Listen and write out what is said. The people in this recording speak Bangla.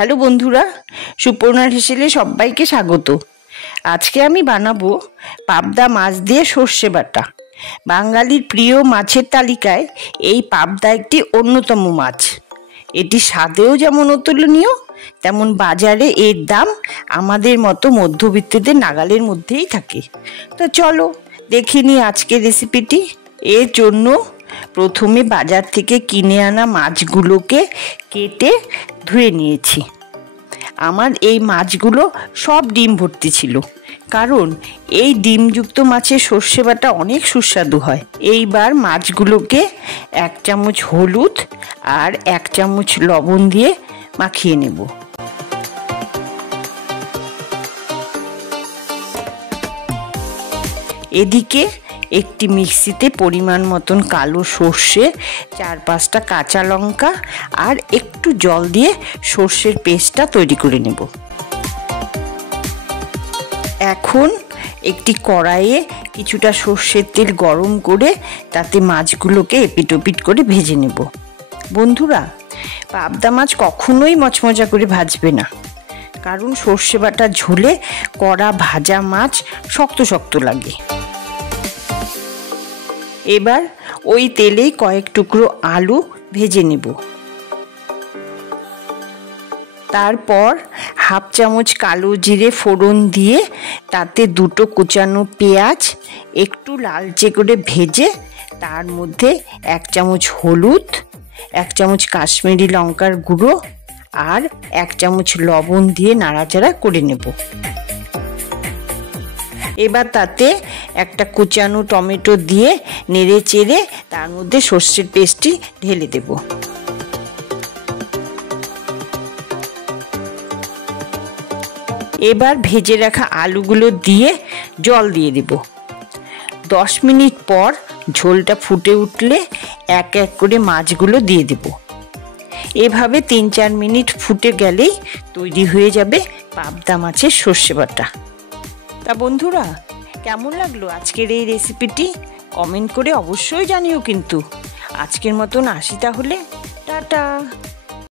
হ্যালো বন্ধুরা, সুপর্ণার হেসেলে সবাইকে স্বাগত। আজকে আমি বানাবো পাবদা মাছ দিয়ে সর্ষে বাটা। বাঙালির প্রিয় মাছের তালিকায় এই পাবদা একটি অন্যতম মাছ। এটি স্বাদেও যেমন অতুলনীয়, তেমন বাজারে এর দাম আমাদের মতো মধ্যবিত্তদের নাগালের মধ্যেই থাকে। তো চলো দেখে নিই আজকের রেসিপিটি। এর জন্য প্রথমে বাজার থেকে কিনে আনা মাছগুলোকে কেটে ধুয়ে নিয়েছি। আমার এই মাছগুলো সব ডিম ভর্তি ছিল, কারণ এই ডিমযুক্ত মাছের সর্ষে বাটা অনেক সুস্বাদু হয়। এইবার মাছগুলোকে 1 চামচ হলুদ আর 1 চামচ লবণ দিয়ে মাখিয়ে নেব। এদিকে একটি মিক্সিতে পরিমাণ মতন কালো সর্ষে, 4-5টা কাঁচা লঙ্কা আর একটু জল দিয়ে সর্ষের পেস্টটা তৈরি করে নেব। এখন একটি কড়াইয়ে কিছুটা সর্ষের তেল গরম করে তাতে মাছগুলোকে এপিট-ওপিট করে ভেজে নেব। বন্ধুরা, পাবদা মাছ কখনোই মচমচা করে ভাজবে না, কারণ সর্ষে বাটা ঝোলে কড়া ভাজা মাছ শক্ত শক্ত লাগে। এবার ওই তেলেই কয়েক টুকরো আলু ভেজে নেব। তারপর 1/2 চামচ কালো জিরে ফোড়ন দিয়ে তাতে 2টো কুচানো পেঁয়াজ একটু লালচে করে ভেজে তার মধ্যে 1 চামচ হলুদ, 1 চামচ কাশ্মীরি লঙ্কার গুঁড়ো আর 1 চামচ লবণ দিয়ে নাড়াচাড়া করে নেব। এবার তাতে একটা কুচানো টমেটো দিয়ে নেড়ে চেড়ে তার মধ্যে সর্ষের পেস্টটি ঢেলে দেব। এবার ভেজে রাখা আলুগুলো দিয়ে জল দিয়ে দেব। 10 মিনিট পর ঝোলটা ফুটে উঠলে এক এক করে মাছগুলো দিয়ে দেব। এভাবে 3-4 মিনিট ফুটে গেলেই তৈরি হয়ে যাবে পাবদা মাছের সর্ষে বাটা। তা বন্ধুরা, কেমন লাগলো আজকের এই রেসিপিটি? কমেন্ট করে অবশ্যই জানিও কিন্তু। আজকের মতন আসি তাহলে, টাটা।